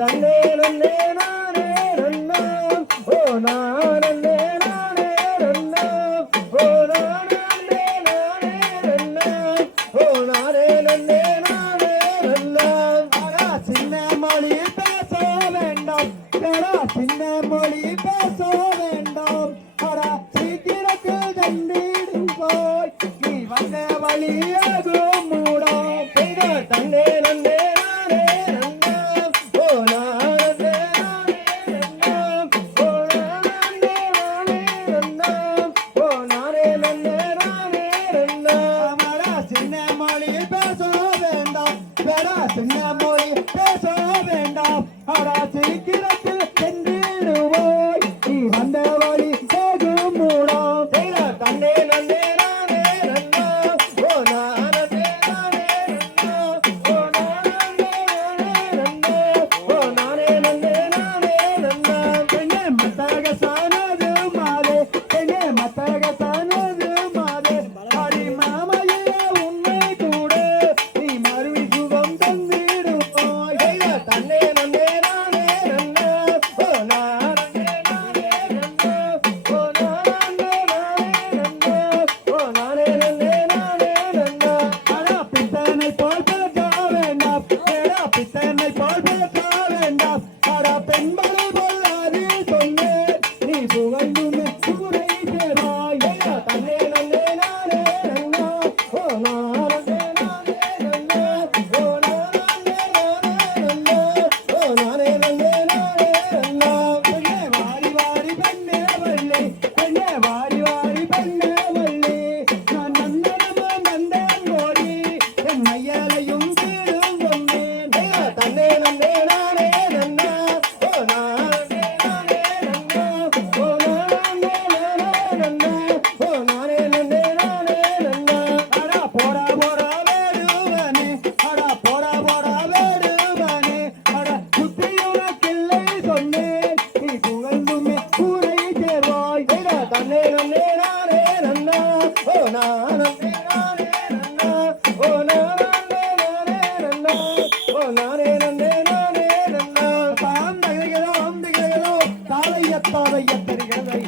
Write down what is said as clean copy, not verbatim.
தன்னே நன்னே நானே நன்னா ஓ நானே நானே நன்னா ஓ நானே நானே நன்னா ஓ நானே நன்னே நானே நன்னா அடா சின்ன மொழி பேச வேண்டாம் அடா சின்ன மொழி பேச வேண்டாம் அடா சீக்கிரத்தில் தந்திடும் போய் நீ வந்த வழியாகும் மூடா தன்னே நன்னே நானே நன்னா ஓ நானே நானே நன்னா ஓ நானே நானே நன்னா ஓ நானே நன்னே நானே நன்னா அடா சின்ன மொழி பேச வேண்டாம் அடா சின்ன மொழி பேச வேண்டாம் அடா சீக்கிரத்தில் சென்றிடுவோய் நீ வந்த வழி போகும் மூடா தன்னே நன்னே நானே நன்னா ஓ நானே நானே நன்னா ஓ நானே நானே நன்னா ஓ நானே நன்னே நானே நன்னா பெண்ணே மத்தக சானது மாலே பெண்ணே மத்தக சானது மாலே அடி மாமையே உன்னை கூட நீ மறுவி சுகம் தந்திடுவாய் தன்னே நன்னே நானே நன்னா ஓ நானே நானே நன்னா ஓ நானே நானே நன்னா ஓ நானே நன்னே நானே நன்னா அடா பித்தனை போல் பேச வேண்டாம் அடா பித்தனை போல் பேச வேண்டாம் அடா பெண்மணி பொல்லாது சொன்னேன் நீ புகழ்ந்துமே சூரை தேவாய் தன்னே நன்னே நானே நன்னா ஓ நானே நானே நன்னா ஓ நானே நானே நன்னா ஓ நானே நன்னே நானே நன்னா பெண்ணே வாரி வாரி பெண்ணே வள்ளி பெண்ணே வாரி வாரி பெண்ணே வள்ளி நான் நந்தனமோ நந்தன் ஓடி என் மையலையும் தீரும் சொன்னேன் தன்னே நன்னே நானே நன்னா ஓ நானே நானே நன்னா ஓ நானே நானே நன்னா ஓ நானே நன்னே நானே நன்னா அடா போடா போடா வேடுவனே அடா போடா போடா வேடுவனே அடா சுத்தியுனக்கில்லை சொன்னேன் நீ புகழ்ந்துமே கூரை தேர்வாய் தன்னே நன்னே நானே நன்னா ஓ நானே நானே நன்னா ஓ நானே நானே நன்னா ஓ நானே நன்னே நானே நன்னா தாம் தகைகளோ தாளைய தாளைய தருகிறதை